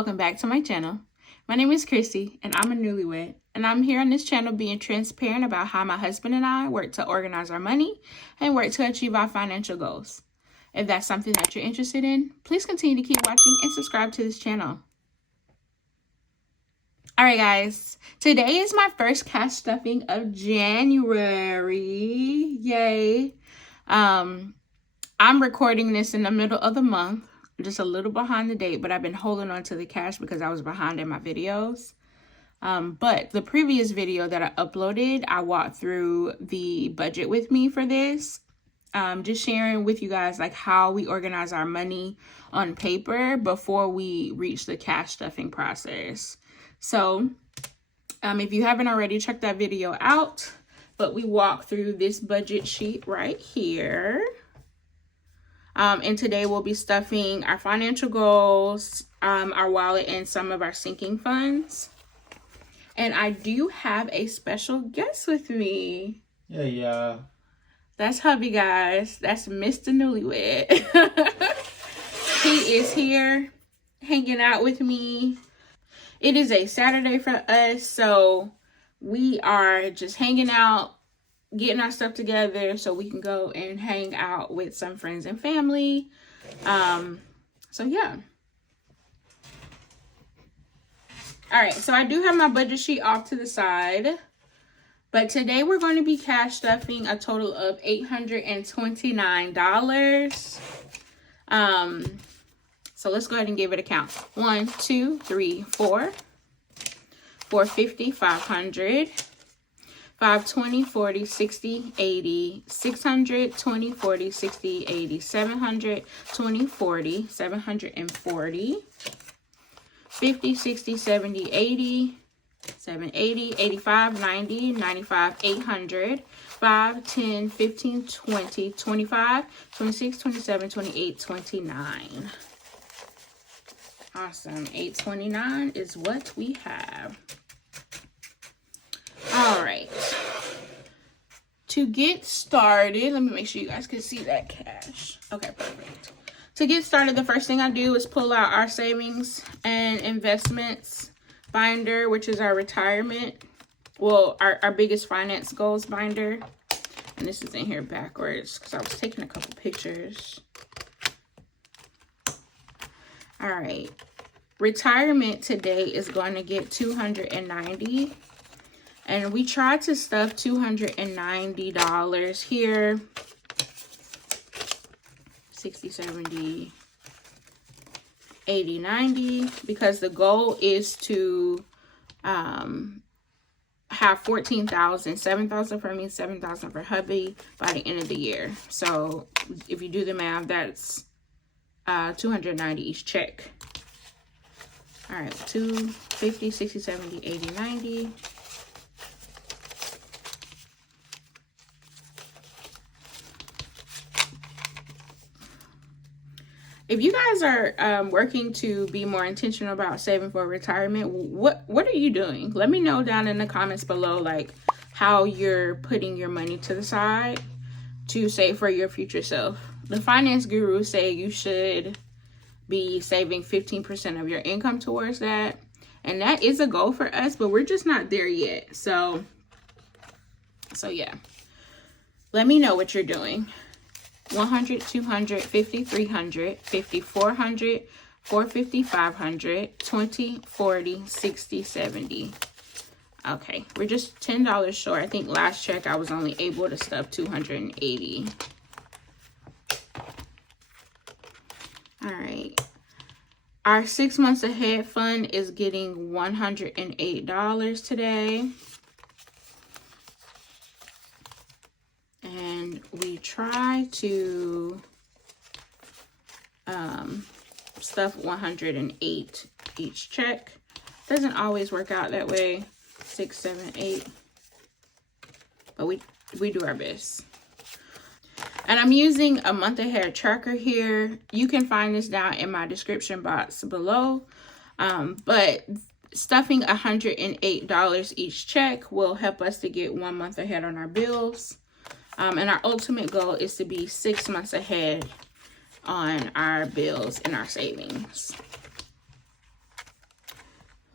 welcome back to my channel. My name is Chrissy and I'm a newlywed, and I'm here on this channel being transparent about how my husband and I work to organize our money and work to achieve our financial goals. If that's something that you're interested in, please continue to keep watching and subscribe to this channel. Alright guys, today is my first cash stuffing of January. Yay. I'm recording this in the middle of the month. Just a little behind the date, but I've been holding on to the cash because I was behind in my videos. But the previous video that I uploaded, I walked through the budget with me for this. Just sharing with you guys like how we organize our money on paper before we reach the cash stuffing process. So if you haven't already, check that video out. But we walk through this budget sheet right here. And today we'll be stuffing our financial goals, our wallet, and some of our sinking funds. And I do have a special guest with me. Yeah. That's hubby, guys. That's Mr. Newlywed. He is here hanging out with me. It is a Saturday for us, so we are just hanging out, getting our stuff together so we can go and hang out with some friends and family. So yeah. All right, so I do have my budget sheet off to the side, but today we're going to be cash stuffing a total of $829. So let's go ahead and give it a count. 1, 2, 3, 4, 450, 500. 520, 40, 60, 80, 600, 20, 40, 60, 80, 700, 20, 40, 740, 50, 60, 70, 80, 780, 85, 90, 95, 800, 5, 10, 15, 20, 25, 26, 27, 28, 29. Awesome. 829 is what we have. All right, to get started, let me make sure you guys can see that cash. Okay, perfect. To get started, the first thing I do is pull out our savings and investments binder, which is our retirement, well, our biggest finance goals binder. And this is in here backwards because I was taking a couple pictures. All right, retirement today is going to get $290. And we tried to stuff $290 here. 60, 70, 80, 90. Because the goal is to have 14,000, 7,000 for me, 7,000 for hubby by the end of the year. So if you do the math, that's 290 each check. All right, 250, 60, 70, 80, 90. If you guys are working to be more intentional about saving for retirement, what are you doing? Let me know down in the comments below, like how you're putting your money to the side to save for your future self. The finance gurus say you should be saving 15% of your income towards that. And that is a goal for us, but we're just not there yet. So yeah. Let me know what you're doing. 100, 200, 50, 300, 50, 400, 450, 500, 20, 40, 60, 70. Okay, we're just $10 short. I think last check I was only able to stuff 280. All right. Our 6 months ahead fund is getting $108 today. And we try to stuff 108 each check. Doesn't always work out that way. 6, 7, 8. But we do our best. And I'm using a month ahead tracker here. You can find this down in my description box below. But stuffing $108 each check will help us to get 1 month ahead on our bills. And our ultimate goal is to be 6 months ahead on our bills and our savings.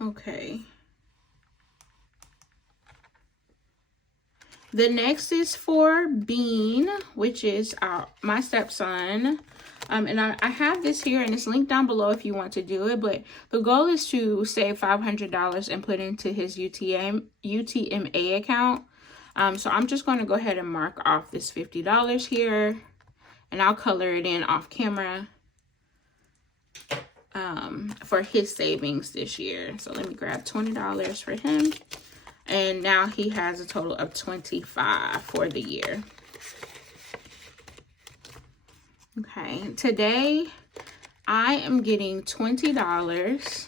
Okay. The next is for Bean, which is my stepson. And I have this here, and it's linked down below if you want to do it. But the goal is to save $500 and put into his UTMA account. So I'm just going to go ahead and mark off this $50 here, and I'll color it in off camera for his savings this year. So let me grab $20 for him. And now he has a total of $25 for the year. Okay, today I am getting $20,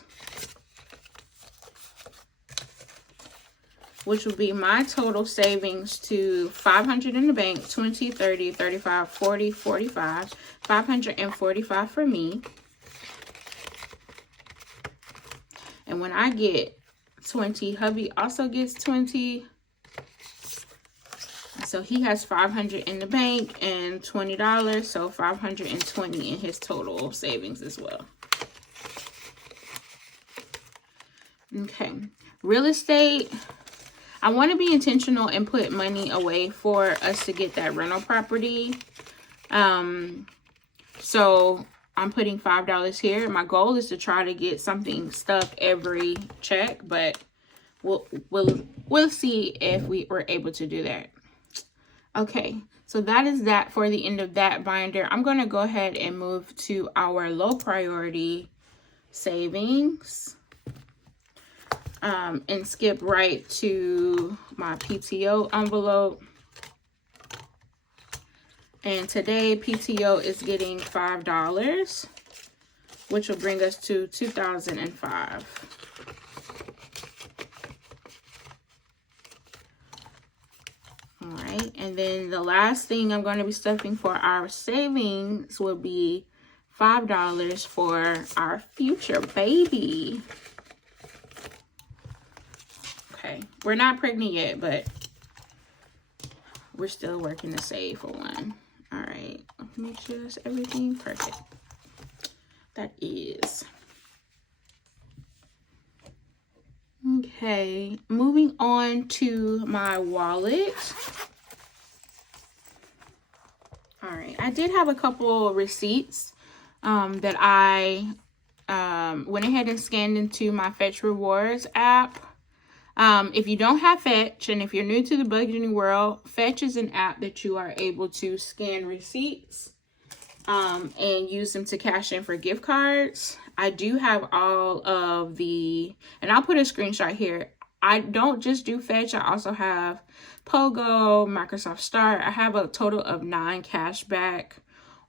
which will be my total savings to $500 in the bank, 20, 30, 35, 40, 45, $545 for me. And when I get 20, hubby also gets 20. So he has $500 in the bank and $20, so $520 in his total savings as well. Okay, real estate. I want to be intentional and put money away for us to get that rental property. So I'm putting $5 here. My goal is to try to get something stuck every check, but we'll see if we were able to do that. Okay, so that is that for the end of that binder. I'm going to go ahead and move to our low priority savings and skip right to my PTO envelope. And today PTO is getting $5, which will bring us to $2,005. All right, and then the last thing I'm going to be stuffing for our savings will be $5 for our future baby. Okay, we're not pregnant yet, but we're still working to save for one. All right, make sure that's everything perfect. That is. Okay, moving on to my wallet. All right, I did have a couple receipts that I went ahead and scanned into my Fetch Rewards app. If you don't have Fetch, and if you're new to the budgeting world, Fetch is an app that you are able to scan receipts and use them to cash in for gift cards. I do have all of the, and I'll put a screenshot here. I don't just do Fetch. I also have Pogo, Microsoft Start. I have a total of 9 cashback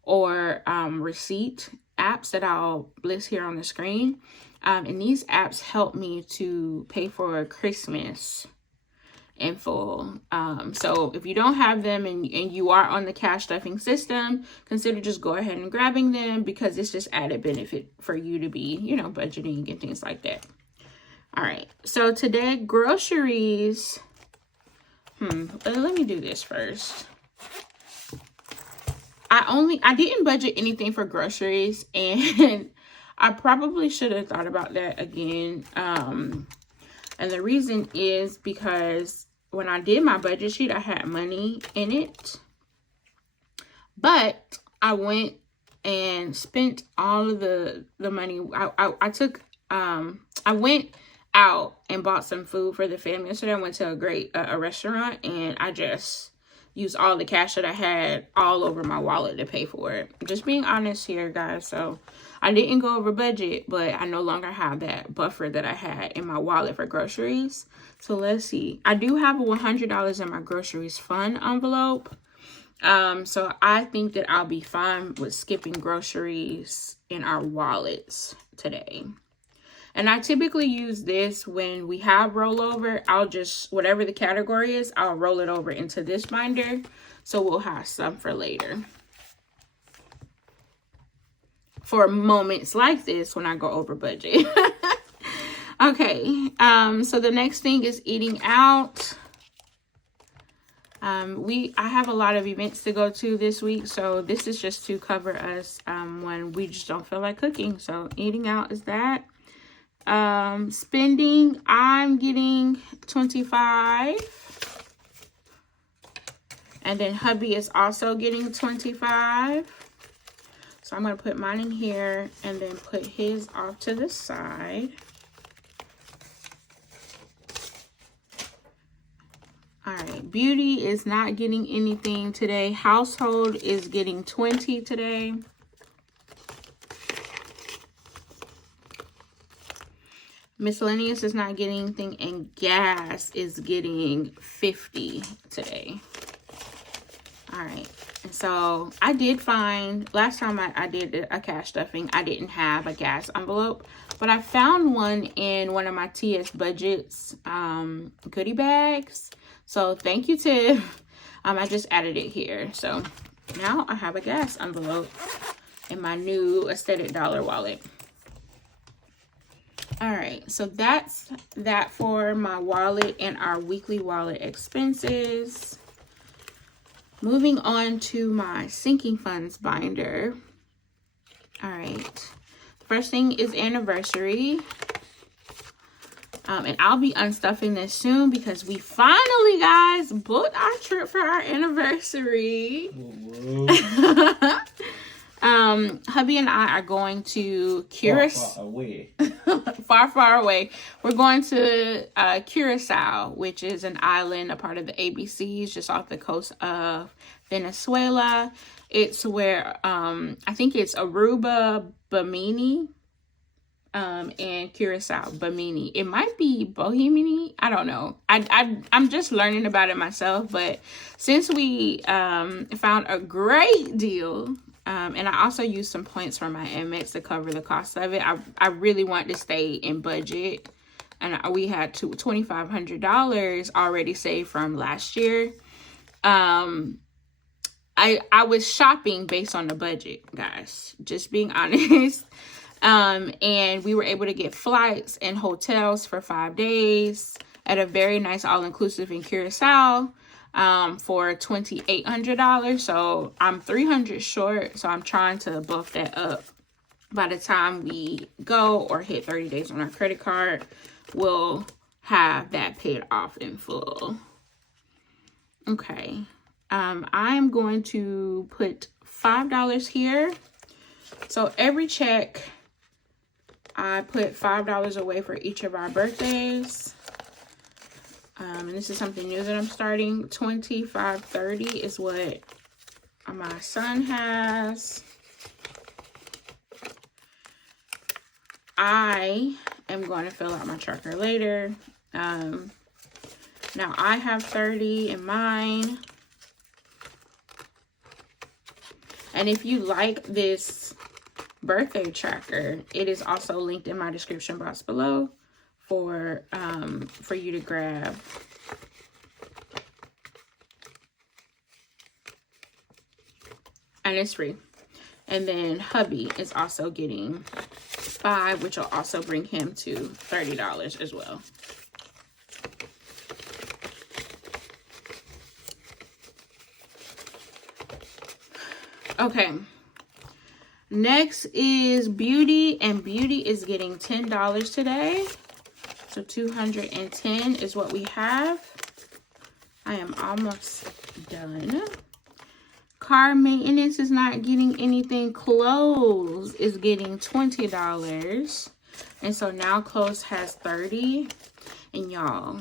or receipt apps that I'll list here on the screen. And these apps help me to pay for Christmas in full. So if you don't have them and you are on the cash stuffing system, consider just go ahead and grabbing them, because it's just added benefit for you to be, you know, budgeting and things like that. All right, so today groceries. Let me do this first. I didn't budget anything for groceries, and I probably should have thought about that again. And the reason is because when I did my budget sheet, I had money in it, but I went and spent all of the money. I went out and bought some food for the family. So I went to a restaurant, and I just used all the cash that I had all over my wallet to pay for it. Just being honest here, guys. So I didn't go over budget, but I no longer have that buffer that I had in my wallet for groceries. So let's see. I do have $100 in my groceries fund envelope. So I think that I'll be fine with skipping groceries in our wallets today. And I typically use this when we have rollover. I'll just, whatever the category is, I'll roll it over into this binder. So we'll have some for later. For moments like this when I go over budget. Okay, so the next thing is eating out. I have a lot of events to go to this week, so this is just to cover us when we just don't feel like cooking. So eating out is that. Spending, I'm getting $25. And then hubby is also getting $25. So I'm going to put mine in here and then put his off to the side. All right, beauty is not getting anything today. Household is getting 20 today. Miscellaneous is not getting anything, and gas is getting 50 today. All right, and so I did find, last time I did a cash stuffing, I didn't have a gas envelope, but I found one in one of my TS Budgets goodie bags. So thank you, Tiff. I just added it here. So now I have a gas envelope in my new aesthetic dollar wallet. All right, so that's that for my wallet and our weekly wallet expenses. Moving on to my sinking funds binder. All right, first thing is anniversary. And I'll be unstuffing this soon because we finally, guys, booked our trip for our anniversary. Hubby and I are going to Curacao. Far away. We're going to Curacao, which is an island, a part of the ABCs, just off the coast of Venezuela. It's where I think it's Aruba, Bimini, and Curacao, Bimini. It might be Bohemini. I don't know. I'm just learning about it myself. But since we found a great deal, and I also used some points from my Amex to cover the cost of it, I really want to stay in budget. And we had $2,500 already saved from last year. I was shopping based on the budget, guys. Just being honest. And we were able to get flights and hotels for 5 days at a very nice all-inclusive in Curacao for $2,800. So I'm $300 short. So I'm trying to buff that up. By the time we go or hit 30 days on our credit card, we'll have that paid off in full. Okay. I'm going to put $5 here. So every check, I put $5 away for each of our birthdays. And this is something new that I'm starting. 25-30 is what my son has. I am going to fill out my tracker later. Now I have 30 in mine. And if you like this birthday tracker, it is also linked in my description box below for you to grab. And it's free. And then hubby is also getting $5, which will also bring him to $30 as well. Okay, next is beauty, and beauty is getting $10 today. So $210 is what we have. I am almost done. Car maintenance is not getting anything. Clothes is getting $20. And so now clothes has 30. And y'all,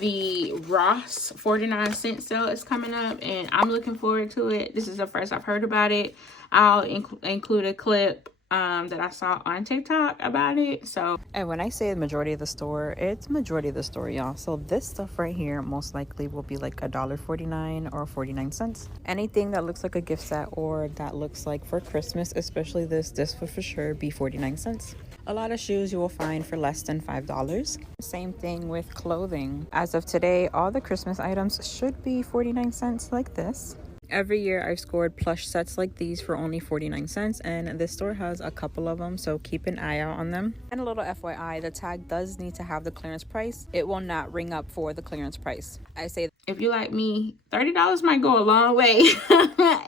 the Ross 49-cent sale is coming up, and I'm looking forward to it. This is the first I've heard about it. I'll include a clip that I saw on TikTok about it. So, and when I say the majority of the store, it's majority of the store, y'all. So this stuff right here most likely will be like $1.49 or 49 cents. Anything that looks like a gift set or that looks like for Christmas, especially this will for sure be 49 cents. A lot of shoes you will find for less than $5. Same thing with clothing. As of today, all the Christmas items should be 49 cents like this. Every year I've scored plush sets like these for only 49 cents, and this store has a couple of them, so keep an eye out on them. And a little FYI, the tag does need to have the clearance price. It will not ring up for the clearance price. I say if you like me, $30 might go a long way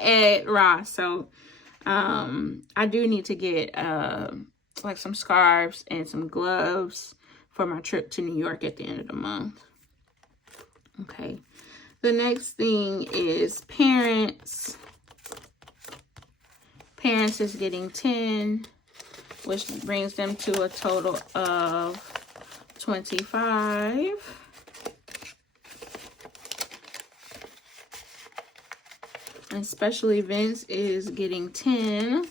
at Ross. So I do need to get like some scarves and some gloves for my trip to New York at the end of the month. Okay. The next thing is parents. Parents is getting 10, which brings them to a total of 25. And special events is getting 10.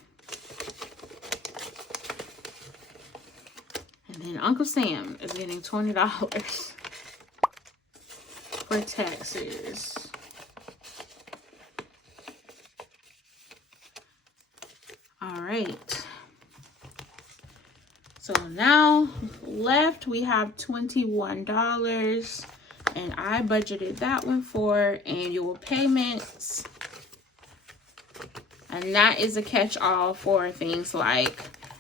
And then Uncle Sam is getting $20 for taxes. All right. So now left we have $21, and I budgeted that one for annual payments. And that is a catch-all for things like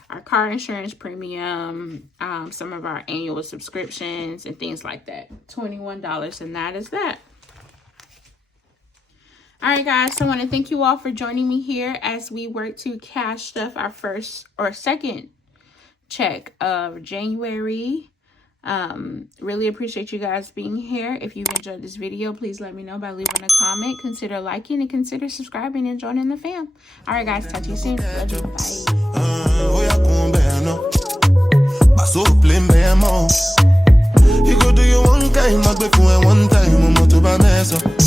our car insurance premium, some of our annual subscriptions and things like that. $21, and that is that. All right, guys, so I want to thank you all for joining me here as we work to cash stuff our first or second check of January. Really appreciate you guys being here. If you've enjoyed this video, please let me know by leaving a comment. Consider liking and consider subscribing and joining the fam. All right, guys, talk to you soon. Love you. Bye. You go do your one time, one time,